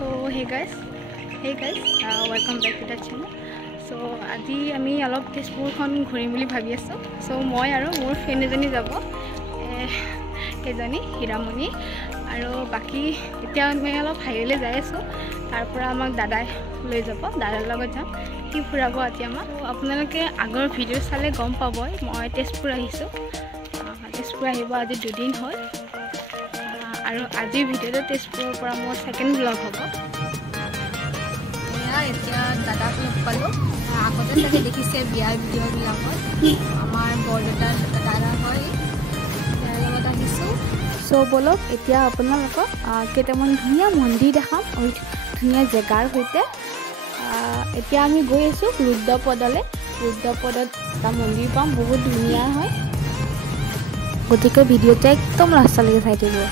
So hey guys, welcome back to the channel. So আজি আমি অলপ তেজপুৰখন ঘূৰিম বুলি ভাবি আছো. So মই আৰু মোৰ ফ্ৰেণ্ড এজনী যাব, কেজনী হিৰামণি, আৰু বাকি এতিয়া আমি অলপ হাইৱেলে যাই আছো. তাৰ পৰা আমাক দাদাই লৈ যাব, দাদাৰ লগত যাম, কি ফুৰাব আজি আমাক. আপোনালোকে আগৰ ভিডিঅ' চালে গম পাবই মই তেজপুৰ আহিছো. তেজপুৰ আহিব আজি 2 দিন হ'ল, আৰু আজিৰ ভিডিঅ'টো তেজপুৰৰ পৰা মোৰ সেকেন্ড ব্লগ হ'ব. এতিয়া দাদাক লগ পালোঁ. আগতে চাগে দেখিছে বিয়াৰ ভিডিঅ'বিলাকত, আমাৰ বৰদেউতাৰ দাদা হয়, তাৰ লগত আহিছোঁ. চ' বলক এতিয়া আপোনালোকক কেইটামান ধুনীয়া মন্দিৰ দেখাম আৰু ধুনীয়া জেগাৰ সৈতে. এতিয়া আমি গৈ আছোঁ ৰুদ্ৰপদলৈ. ৰুদ্ৰপদত এটা মন্দিৰ পাম, বহুত ধুনীয়া হয়, গতিকে ভিডিঅ'টো একদম লাষ্টলৈকে চাই থাকিব.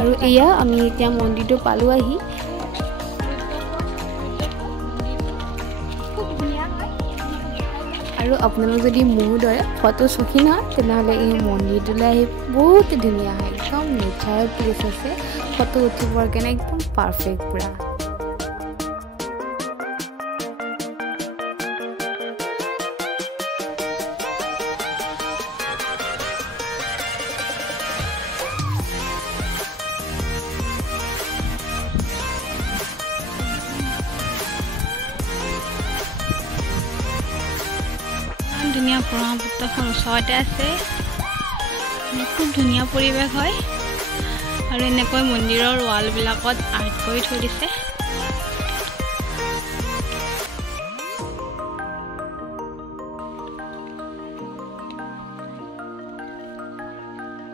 আৰু এয়া আমি এতিয়া মন্দিৰটো পালোঁ আহি. আৰু আপোনালোক যদি মোৰ দৰে ফটো চখি নহয় তেনেহ'লে এই মন্দিৰটোলৈ আহি বহুত ধুনীয়া হয়, একদম নেচাৰেল প্লেচ আছে, ফটো উঠিবৰ কাৰণে একদম পাৰফেক্ট পূৰা. ধুনীয়া ব্ৰহ্মপুত্ৰখন ওচৰতে আছে, খুব ধুনীয়া পৰিৱেশ হয়, আৰু এনেকৈ মন্দিৰৰ ৱালবিলাকত আৰ্ট কৰি থৈ দিছে.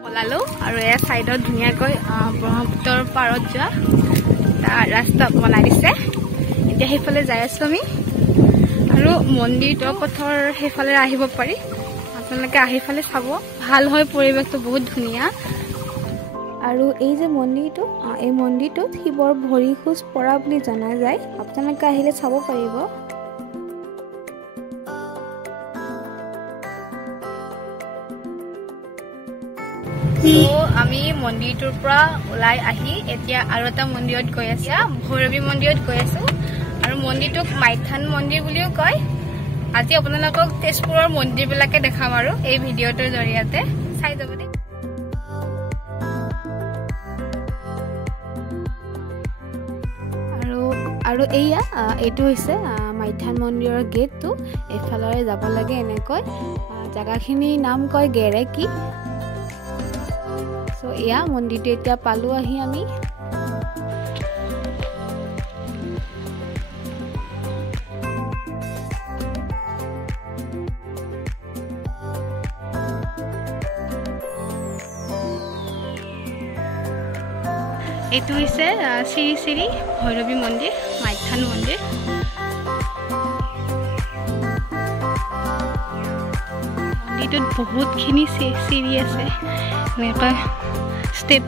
ওলালোঁ আৰু এয়া ছাইডত ধুনীয়াকৈ ব্ৰহ্মপুত্ৰৰ পাৰত যোৱা এটা ৰাস্তা বনাই দিছে. এতিয়া সেইফালে যাই আছোঁ আমি, আৰু মন্দিৰটোৰ পথৰ সেইফালে আহিব পাৰি. আপোনালোকে আহি ফালে চাব, ভাল হয়, পৰিৱেশটো বহুত ধুনীয়া. আৰু এই যে মন্দিৰটো, এই মন্দিৰটোত শিৱৰ ভৰি খোজ পৰা বুলি জনা যায়, আপোনালোকে আহিলে চাব পাৰিব. আমি মন্দিৰটোৰ পৰা ওলাই আহি এতিয়া আৰু এটা মন্দিৰত গৈ আছো, ভৈৰৱী মন্দিৰত গৈ আছো. আৰু মন্দিৰটোক মাইথান মন্দিৰ বুলিও কয়. আজি আপোনালোকক তেজপুৰৰ মন্দিৰবিলাকে দেখাম আৰু এই ভিডিঅ'টোৰ জৰিয়তে চাই যাব দেই. আৰু এইটো হৈছে মাইথান মন্দিৰৰ গেটটো. এইফালৰে যাব লাগে এনেকৈ. জেগাখিনিৰ নাম কয় গেৰেকি. চ' এয়া মন্দিৰটো এতিয়া পালোঁ আহি আমি. এইটো হৈছে শ্ৰী শ্ৰী ভৈৰৱী মন্দিৰ, মাইথান মন্দিৰ. মন্দিৰটোত বহুতখিনি চিৰি আছে, এনেকৈ ষ্টেপ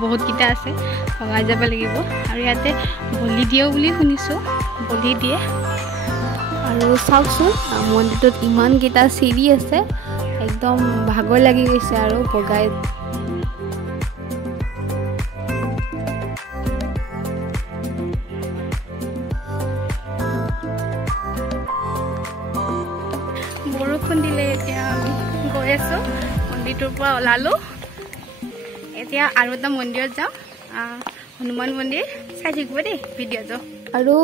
বহুতকেইটা আছে, বগাই যাব লাগিব. আৰু ইয়াতে বলি দিয়েও বুলি শুনিছোঁ, বলি দিয়ে. আৰু চাওকচোন মন্দিৰটোত ইমানকেইটা চিৰি আছে, একদম ভাগৰ লাগি গৈছে আৰু বগাই. বৰষুণ দিলে, এতিয়া আমি গৈ আছোঁ, মন্দিৰটোৰ পৰা ওলালোঁ. এতিয়া আৰু এটা মন্দিৰত যাম, হনুমান মন্দিৰ, চাই থাকিব দেই ভিডিঅ'টো. আৰু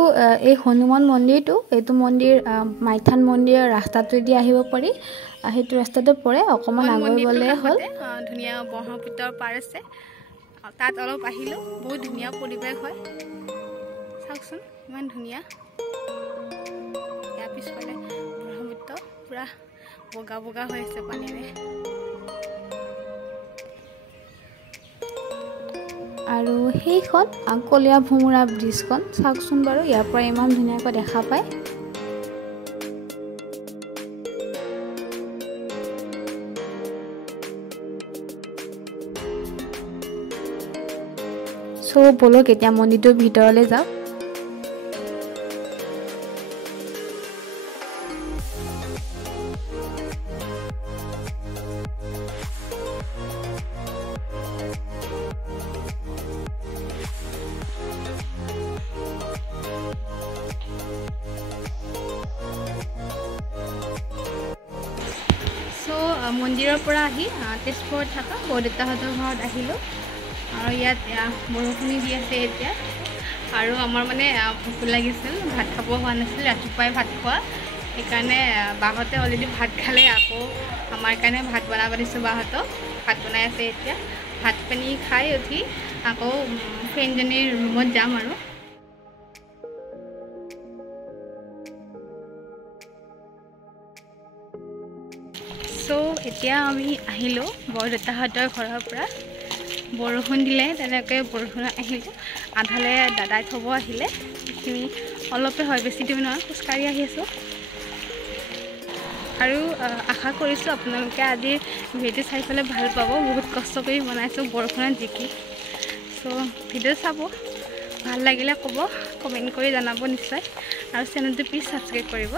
এই হনুমান মন্দিৰটো, এইটো মন্দিৰ মাইথান মন্দিৰৰ ৰাস্তাটোৱেদি আহিব পাৰি, সেইটো ৰাস্তাটো পৰে, অকণমান আগৰ গ'লে হ'ল. ধুনীয়া ব্ৰহ্মপুত্ৰৰ পাৰ আছে, তাত অলপ আহিলোঁ, বহুত ধুনীয়া পৰিৱেশ হয়, চাওকচোন ইমান ধুনীয়া. ইয়াৰ পিছফালে ব্ৰহ্মপুত্ৰ পুৰা বগা বগা হৈ আছে পানীৰে. আৰু সেইখন কলীয়া ভোমোৰা ব্ৰিজখন চাওকচোন বাৰু, ইয়াৰ পৰা ইমান ধুনীয়াকৈ দেখা পায়. চ' বলক এতিয়া মন্দিৰটোৰ ভিতৰলৈ যাওঁ. মন্দিৰৰ পৰা আহি তেজপুৰত থকা বৰদেউতাহঁতৰ ঘৰত আহিলোঁ আৰু ইয়াত বৰষুণি দি আছে এতিয়া আৰু আমাৰ মানে ভোক লাগিছিল ভাত খাব হোৱা নাছিল ৰাতিপুৱাই ভাত খোৱা সেইকাৰণে বাহঁতে অলৰেডি ভাত খালে আকৌ আমাৰ কাৰণে ভাত বনাব দিছোঁ বাহঁতক ভাত বনাই আছে এতিয়া ভাত পানী খাই উঠি আকৌ ফ্ৰেণ্ডজনীৰ ৰুমত যাম আৰু সো এতিয়া আমি আহিলোঁ বৰদেউতাহঁতৰ ঘৰৰ পৰা বৰষুণ দিলে তেনেকৈ বৰষুণত আহিলোঁ আধালে দাদাই থ'ব আহিলে এইখিনি অলপে হয় বেছি দূৰ নহয় খোজকাঢ়ি আহি আছোঁ আৰু আশা কৰিছোঁ আপোনালোকে আজি ভিডিঅ' চাই পেলাই ভাল পাব বহুত কষ্ট কৰি বনাইছোঁ বৰষুণত জিকি সো ভিডিঅ' চাব ভাল লাগিলে ক'ব কমেণ্ট কৰি জনাব নিশ্চয় আৰু চেনেলটো প্লিজ ছাবস্ক্ৰাইব কৰিব